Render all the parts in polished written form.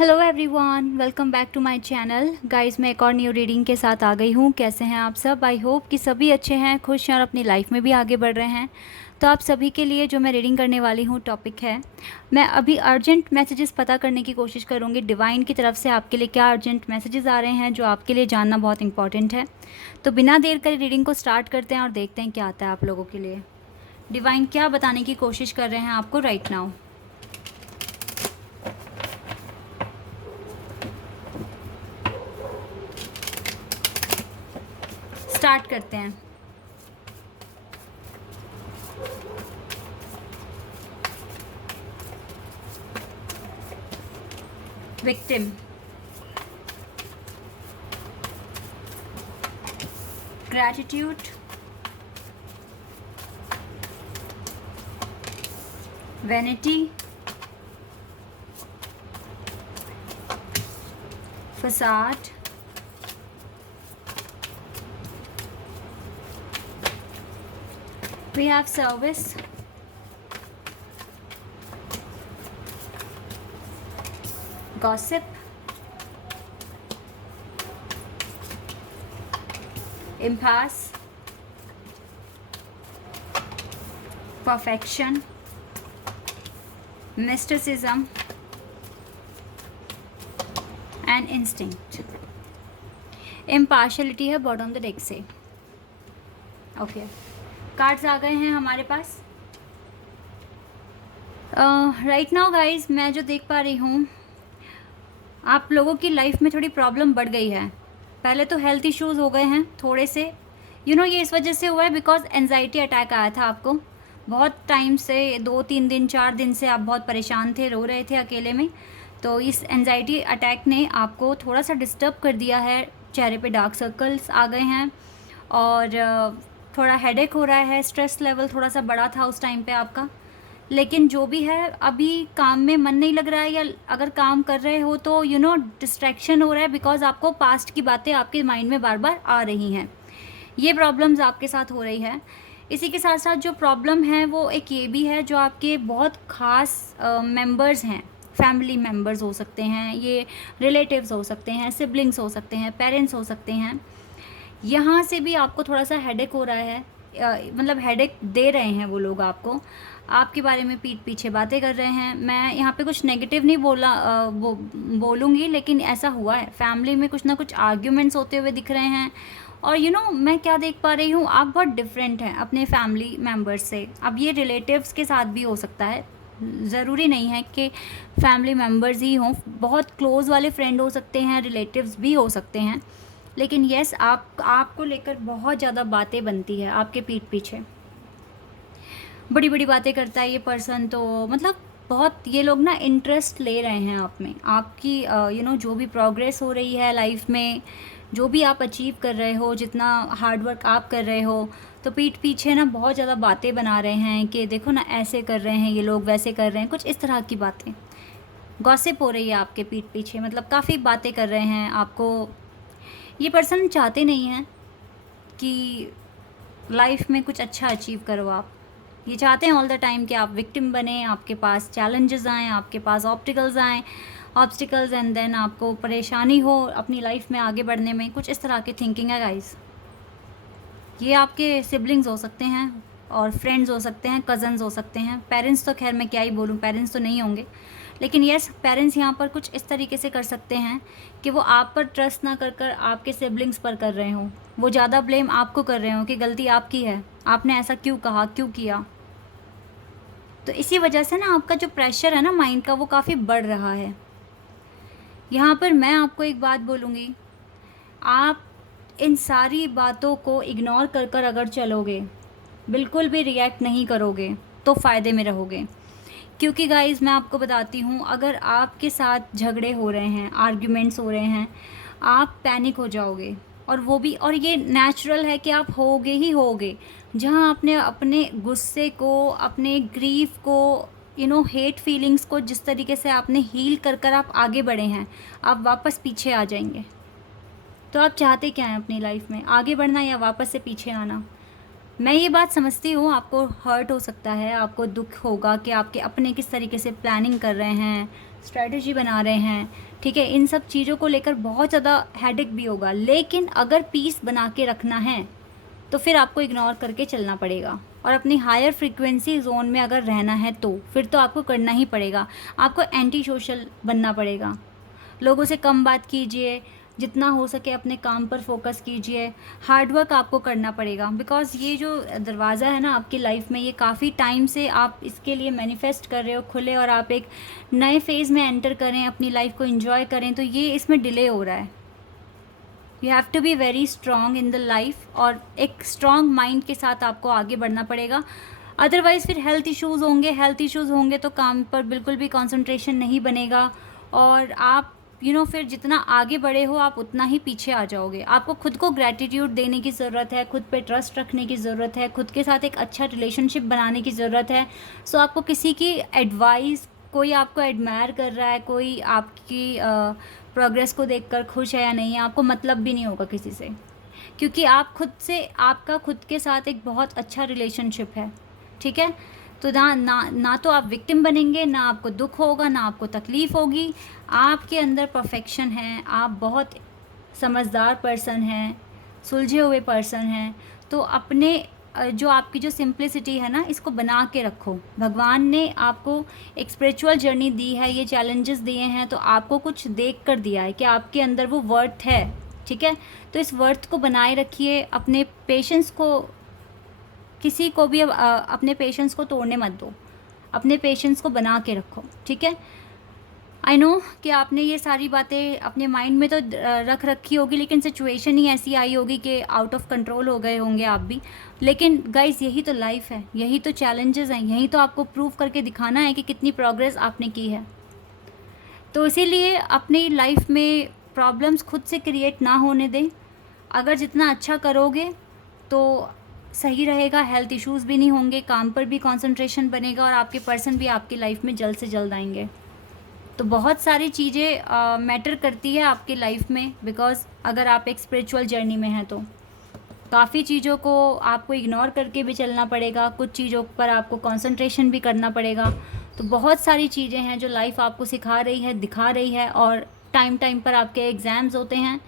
Hello everyone, welcome back to my channel. Guys, मैं एक और न्यू रीडिंग के साथ आ गई हूँ। कैसे हैं आप सब? आई होप कि सभी अच्छे हैं, खुश हैं और अपनी लाइफ में भी आगे बढ़ रहे हैं। तो आप सभी के लिए जो मैं रीडिंग करने वाली हूँ टॉपिक है, मैं अभी अर्जेंट मैसेजेस पता करने की कोशिश करूँगी डिवाइन की तरफ से आपके लिए क्या अर्जेंट मैसेजेस आ रहे हैं जो आपके लिए जानना बहुत इंपॉर्टेंट है। तो बिना देर करे रीडिंग को स्टार्ट करते हैं और देखते हैं क्या आता है आप लोगों के लिए। डिवाइन क्या बताने की कोशिश कर रहे हैं आपको राइट नाउ। स्टार्ट करते हैं। Victim, gratitude, vanity, facade, we have service, gossip, impasse, perfection, mysticism and instinct। Impartiality है बॉटम द डेक से। ओके, कार्ड्स आ गए हैं हमारे पास। राइट नाउ गाइज, मैं जो देख पा रही हूँ, आप लोगों की लाइफ में थोड़ी प्रॉब्लम बढ़ गई है। पहले तो हेल्थ इश्यूज़ हो गए हैं थोड़े से, ये इस वजह से हुआ है बिकॉज एनजाइटी अटैक आया था आपको। बहुत टाइम से 2-3 दिन 4 दिन से आप बहुत परेशान थे, रो रहे थे अकेले में। तो इस एनजाइटी अटैक ने आपको थोड़ा सा डिस्टर्ब कर दिया है। चेहरे पे डार्क सर्कल्स आ गए हैं और थोड़ा हेडेक हो रहा है। स्ट्रेस लेवल थोड़ा सा बड़ा था उस टाइम पे आपका। लेकिन जो भी है, अभी काम में मन नहीं लग रहा है, या अगर काम कर रहे हो तो डिस्ट्रैक्शन हो रहा है बिकॉज आपको पास्ट की बातें आपके माइंड में बार बार आ रही हैं। ये प्रॉब्लम्स आपके साथ हो रही है। इसी के साथ साथ जो प्रॉब्लम है वो एक ये भी है, जो आपके बहुत ख़ास मेंबर्स हैं, फैमिली मेंबर्स हो सकते हैं, ये रिलेटिव्स हो सकते हैं, सिबलिंग्स हो सकते हैं, पेरेंट्स हो सकते हैं। यहाँ से भी आपको थोड़ा सा हेडेक हो रहा है, मतलब हेडेक दे रहे हैं वो लोग आपके बारे में पीठ पीछे बातें कर रहे हैं। मैं यहाँ पे कुछ नेगेटिव नहीं बोलूँगी, लेकिन ऐसा हुआ है। फैमिली में कुछ ना कुछ आर्ग्यूमेंट्स होते हुए दिख रहे हैं। और मैं क्या देख पा रही हूँ, आप बहुत डिफरेंट हैं अपने फैमिली मेम्बर्स से। अब ये रिलेटिव्स के साथ भी हो सकता है, ज़रूरी नहीं है कि फैमिली मेम्बर्स ही हों। बहुत क्लोज़ वाले फ्रेंड हो सकते हैं, रिलेटिव्स भी हो सकते हैं। लेकिन यस, आपको लेकर बहुत ज़्यादा बातें बनती है आपके पीठ पीछे। बड़ी बड़ी बातें करता है ये पर्सन। तो मतलब बहुत ये लोग ना इंटरेस्ट ले रहे हैं आप में, आपकी जो भी प्रोग्रेस हो रही है लाइफ में, जो भी आप अचीव कर रहे हो, जितना हार्ड वर्क आप कर रहे हो, तो पीठ पीछे ना बहुत ज़्यादा बातें बना रहे हैं कि देखो ना ऐसे कर रहे हैं ये लोग, वैसे कर रहे हैं, कुछ इस तरह की बातें। गॉसिप हो रही है आपके पीठ पीछे, मतलब काफ़ी बातें कर रहे हैं आपको। ये पर्सन चाहते नहीं हैं कि लाइफ में कुछ अच्छा अचीव करो आप। ये चाहते हैं ऑल द टाइम कि आप विक्टिम बने, आपके पास चैलेंजेस आएँ, आपके पास ऑब्स्टिकल्स एंड देन आपको परेशानी हो अपनी लाइफ में आगे बढ़ने में। कुछ इस तरह की थिंकिंग है गाइस। ये आपके सिबलिंग्स हो सकते हैं और फ्रेंड्स हो सकते हैं, कज़न्स हो सकते हैं। पेरेंट्स तो खैर मैं क्या ही बोलूँ, पेरेंट्स तो नहीं होंगे, लेकिन यस, पेरेंट्स यहाँ पर कुछ इस तरीके से कर सकते हैं कि वो आप पर ट्रस्ट ना कर कर आपके सिबलिंग्स पर कर रहे हों। वो ज़्यादा ब्लेम आपको कर रहे हों कि गलती आपकी है, आपने ऐसा क्यों कहा, क्यों किया। तो इसी वजह से ना आपका जो प्रेशर है ना माइंड का, वो काफ़ी बढ़ रहा है। यहाँ पर मैं आपको एक बात बोलूँगी, आप इन सारी बातों को इग्नोर कर कर अगर चलोगे, बिल्कुल भी रिएक्ट नहीं करोगे, तो फ़ायदे में रहोगे। क्योंकि गाइज़ मैं आपको बताती हूँ, अगर आपके साथ झगड़े हो रहे हैं, आर्ग्यूमेंट्स हो रहे हैं, आप पैनिक हो जाओगे। और ये नेचुरल है कि आप होगे ही होगे। जहाँ आपने अपने गुस्से को, अपने ग्रीफ को, हेट फीलिंग्स को जिस तरीके से आपने हील कर कर आप आगे बढ़े हैं, आप वापस पीछे आ जाएंगे। तो आप चाहते क्या हैं अपनी लाइफ में, आगे बढ़ना या वापस से पीछे आना? मैं ये बात समझती हूँ, आपको हर्ट हो सकता है, आपको दुख होगा कि आपके अपने किस तरीके से प्लानिंग कर रहे हैं, स्ट्रैटेजी बना रहे हैं, ठीक है। इन सब चीज़ों को लेकर बहुत ज़्यादा हेडेक भी होगा, लेकिन अगर पीस बना के रखना है तो फिर आपको इग्नोर करके चलना पड़ेगा। और अपनी हायर फ्रीक्वेंसी जोन में अगर रहना है तो फिर तो आपको करना ही पड़ेगा। आपको एंटी सोशल बनना पड़ेगा, लोगों से कम बात कीजिए, जितना हो सके अपने काम पर फोकस कीजिए, हार्ड वर्क आपको करना पड़ेगा। बिकॉज़ ये जो दरवाज़ा है ना आपकी लाइफ में, ये काफ़ी टाइम से आप इसके लिए मैनिफेस्ट कर रहे हो खुले, और आप एक नए फेज़ में एंटर करें, अपनी लाइफ को एंजॉय करें, तो ये इसमें डिले हो रहा है। You have to be very strong in the life, और एक स्ट्रॉन्ग माइंड के साथ आपको आगे बढ़ना पड़ेगा। अदरवाइज़ फिर हेल्थ इश्यूज़ होंगे तो काम पर बिल्कुल भी कंसंट्रेशन नहीं बनेगा, और आप फिर जितना आगे बढ़े हो आप उतना ही पीछे आ जाओगे। आपको खुद को ग्रैटिट्यूड देने की ज़रूरत है, खुद पे ट्रस्ट रखने की ज़रूरत है, खुद के साथ एक अच्छा रिलेशनशिप बनाने की ज़रूरत है। सो आपको किसी की एडवाइस, कोई आपको एडमायर कर रहा है, कोई आपकी प्रोग्रेस को देखकर खुश है या नहीं है, आपको मतलब भी नहीं होगा किसी से, क्योंकि आप खुद से, आपका खुद के साथ एक बहुत अच्छा रिलेशनशिप है, ठीक है। तो ना तो आप विक्टिम बनेंगे, ना आपको दुख होगा, ना आपको तकलीफ़ होगी। आपके अंदर परफेक्शन है, आप बहुत समझदार पर्सन हैं, सुलझे हुए पर्सन हैं। तो अपने जो आपकी जो सिंप्लिसिटी है ना, इसको बना के रखो। भगवान ने आपको एक स्पिरिचुअल जर्नी दी है, ये चैलेंजेस दिए हैं, तो आपको कुछ देख कर दिया है कि आपके अंदर वो वर्थ है, ठीक है। तो इस वर्थ को बनाए रखिए। अपने पेशेंस को, किसी को भी अपने पेशेंस को तोड़ने मत दो, अपने पेशेंस को बना के रखो, ठीक है। आई नो कि आपने ये सारी बातें अपने माइंड में तो रख रखी होगी, लेकिन सिचुएशन ही ऐसी आई होगी कि आउट ऑफ कंट्रोल हो गए होंगे आप भी। लेकिन गाइस, यही तो लाइफ है, यही तो चैलेंजेस हैं, यही तो आपको प्रूव करके दिखाना है कि कितनी प्रोग्रेस आपने की है। तो इसीलिए अपनी लाइफ में प्रॉब्लम्स खुद से क्रिएट ना होने दें। अगर जितना अच्छा करोगे तो सही रहेगा, हेल्थ इश्यूज़ भी नहीं होंगे, काम पर भी कंसंट्रेशन बनेगा, और आपके पर्सन भी आपकी लाइफ में जल्द से जल्द आएंगे। तो बहुत सारी चीज़ें मैटर करती है आपकी लाइफ में, बिकॉज़ अगर आप एक स्पिरिचुअल जर्नी में हैं तो काफ़ी चीज़ों को आपको इग्नोर करके भी चलना पड़ेगा, कुछ चीज़ों पर आपको कंसंट्रेशन भी करना पड़ेगा। तो बहुत सारी चीज़ें हैं जो लाइफ आपको सिखा रही है, दिखा रही है। और टाइम टाइम पर आपके एग्ज़ाम्स होते हैं,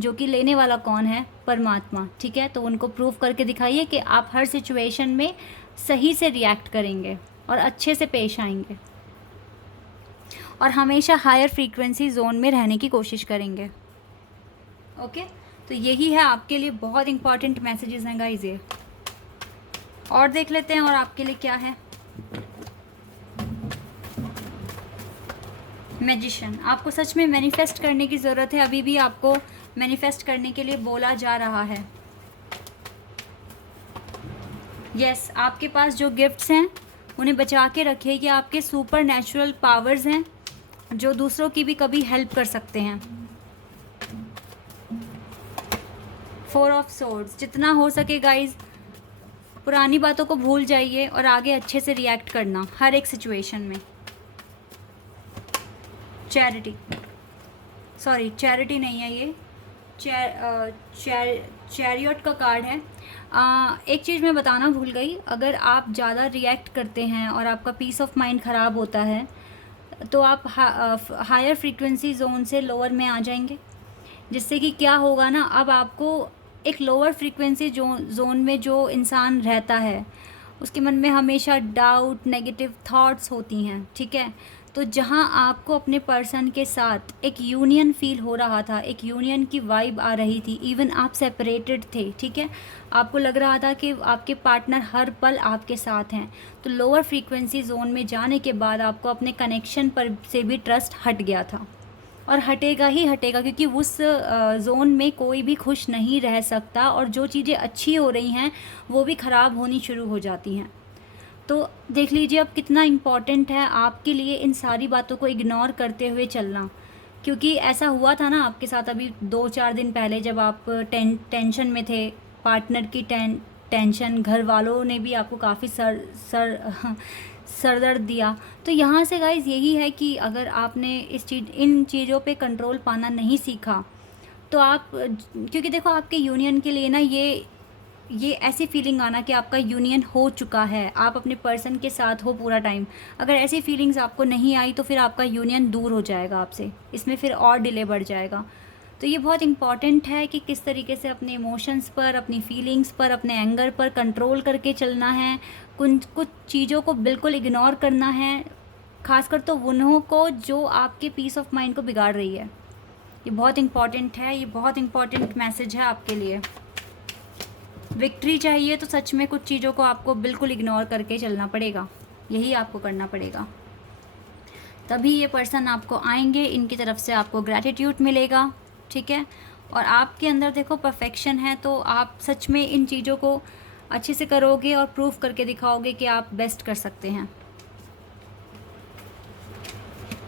जो कि लेने वाला कौन है? परमात्मा, ठीक है। तो उनको प्रूव करके दिखाइए कि आप हर सिचुएशन में सही से रिएक्ट करेंगे और अच्छे से पेश आएंगे, और हमेशा हायर फ्रीक्वेंसी जोन में रहने की कोशिश करेंगे। ओके, तो यही है आपके लिए बहुत इंपॉर्टेंट मैसेजेस हैं गाइस ये। और देख लेते हैं और आपके लिए क्या है। मैजिशियन, आपको सच में मैनिफेस्ट करने की ज़रूरत है। अभी भी आपको मैनिफेस्ट करने के लिए बोला जा रहा है। यस, आपके पास जो गिफ्ट्स हैं उन्हें बचा के रखिए, कि आपके सुपर नेचुरल पावर्स हैं जो दूसरों की भी कभी हेल्प कर सकते हैं। 4 ऑफ सोर्ड्स, जितना हो सके गाइज पुरानी बातों को भूल जाइए और आगे अच्छे से रिएक्ट करना हर एक सिचुएशन में। चैरिटी नहीं है ये, चैरियट का कार्ड है। एक चीज़ मैं बताना भूल गई, अगर आप ज़्यादा रिएक्ट करते हैं और आपका पीस ऑफ माइंड ख़राब होता है तो आप हायर फ्रीक्वेंसी जोन से लोअर में आ जाएंगे, जिससे कि क्या होगा ना, अब आपको एक लोअर फ्रीक्वेंसी जोन में जो इंसान रहता है उसके मन में हमेशा डाउट, नेगेटिव थॉट्स होती हैं, ठीक है। तो जहाँ आपको अपने पर्सन के साथ एक यूनियन फील हो रहा था, एक यूनियन की वाइब आ रही थी, इवन आप सेपरेटेड थे, ठीक है, आपको लग रहा था कि आपके पार्टनर हर पल आपके साथ हैं, तो लोअर फ्रीक्वेंसी जोन में जाने के बाद आपको अपने कनेक्शन पर से भी ट्रस्ट हट गया था, और हटेगा ही हटेगा, क्योंकि उस जोन में कोई भी खुश नहीं रह सकता, और जो चीज़ें अच्छी हो रही हैं वो भी ख़राब होनी शुरू हो जाती हैं। तो देख लीजिए अब कितना इम्पॉर्टेंट है आपके लिए इन सारी बातों को इग्नोर करते हुए चलना, क्योंकि ऐसा हुआ था ना आपके साथ अभी 2-4 दिन पहले, जब आप टेंशन में थे, पार्टनर की टेंशन, घर वालों ने भी आपको काफ़ी सरदर्द दिया। तो यहाँ से गाइज यही है कि अगर आपने इन चीज़ों पे कंट्रोल पाना नहीं सीखा तो आप, क्योंकि देखो आपके यूनियन के लिए ना ये ये ऐसी फीलिंग आना कि आपका यूनियन हो चुका है, आप अपने पर्सन के साथ हो पूरा टाइम। अगर ऐसी फीलिंग्स आपको नहीं आई तो फिर आपका यूनियन दूर हो जाएगा आपसे, इसमें फिर और डिले बढ़ जाएगा। तो ये बहुत इम्पॉर्टेंट है कि किस तरीके से अपने इमोशंस पर, अपनी फीलिंग्स पर, अपने एंगर पर कंट्रोल करके चलना है। कुछ चीज़ों को बिल्कुल इग्नोर करना है, खासकर तो उन्हों को जो आपके पीस ऑफ माइंड को बिगाड़ रही है। ये बहुत इम्पॉर्टेंट है, ये बहुत इम्पॉर्टेंट मैसेज है आपके लिए। विक्ट्री चाहिए तो सच में कुछ चीज़ों को आपको बिल्कुल इग्नोर करके चलना पड़ेगा, यही आपको करना पड़ेगा, तभी ये पर्सन आपको आएंगे, इनकी तरफ से आपको ग्रैटिट्यूड मिलेगा, ठीक है। और आपके अंदर देखो परफेक्शन है, तो आप सच में इन चीज़ों को अच्छे से करोगे और प्रूफ करके दिखाओगे कि आप बेस्ट कर सकते हैं।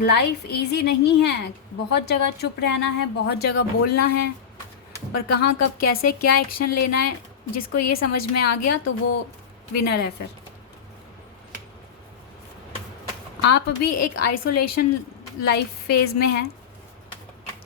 लाइफ इजी नहीं है, बहुत जगह चुप रहना है, बहुत जगह बोलना है, पर कहाँ कब कैसे क्या एक्शन लेना है, जिसको ये समझ में आ गया तो वो विनर है। फिर आप अभी एक आइसोलेशन लाइफ फेज़ में हैं,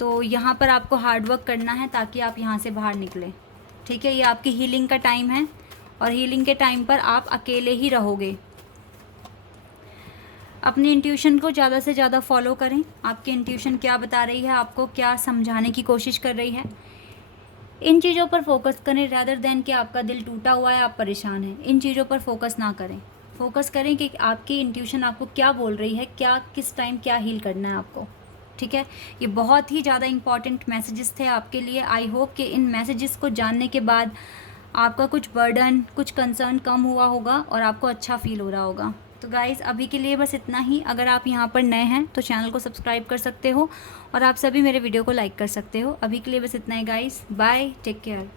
तो यहाँ पर आपको हार्ड वर्क करना है ताकि आप यहाँ से बाहर निकलें, ठीक है। ये आपकी हीलिंग का टाइम है और हीलिंग के टाइम पर आप अकेले ही रहोगे। अपनी इंट्यूशन को ज़्यादा से ज़्यादा फॉलो करें। आपकी इंट्यूशन क्या बता रही है, आपको क्या समझाने की कोशिश कर रही है, इन चीज़ों पर फोकस करें, रैदर देन कि आपका दिल टूटा हुआ है, आप परेशान हैं। इन चीज़ों पर फोकस ना करें, फोकस करें कि आपकी इंट्यूशन आपको क्या बोल रही है, क्या किस टाइम क्या हील करना है आपको, ठीक है। ये बहुत ही ज़्यादा इंपॉर्टेंट मैसेजेस थे आपके लिए। आई होप कि इन मैसेजेस को जानने के बाद आपका कुछ बर्डन, कुछ कंसर्न कम हुआ होगा और आपको अच्छा फील हो रहा होगा। तो गाइज़ अभी के लिए बस इतना ही। अगर आप यहाँ पर नए हैं तो चैनल को सब्सक्राइब कर सकते हो और आप सभी मेरे वीडियो को लाइक कर सकते हो। अभी के लिए बस इतना ही गाइज़, बाय, टेक केयर।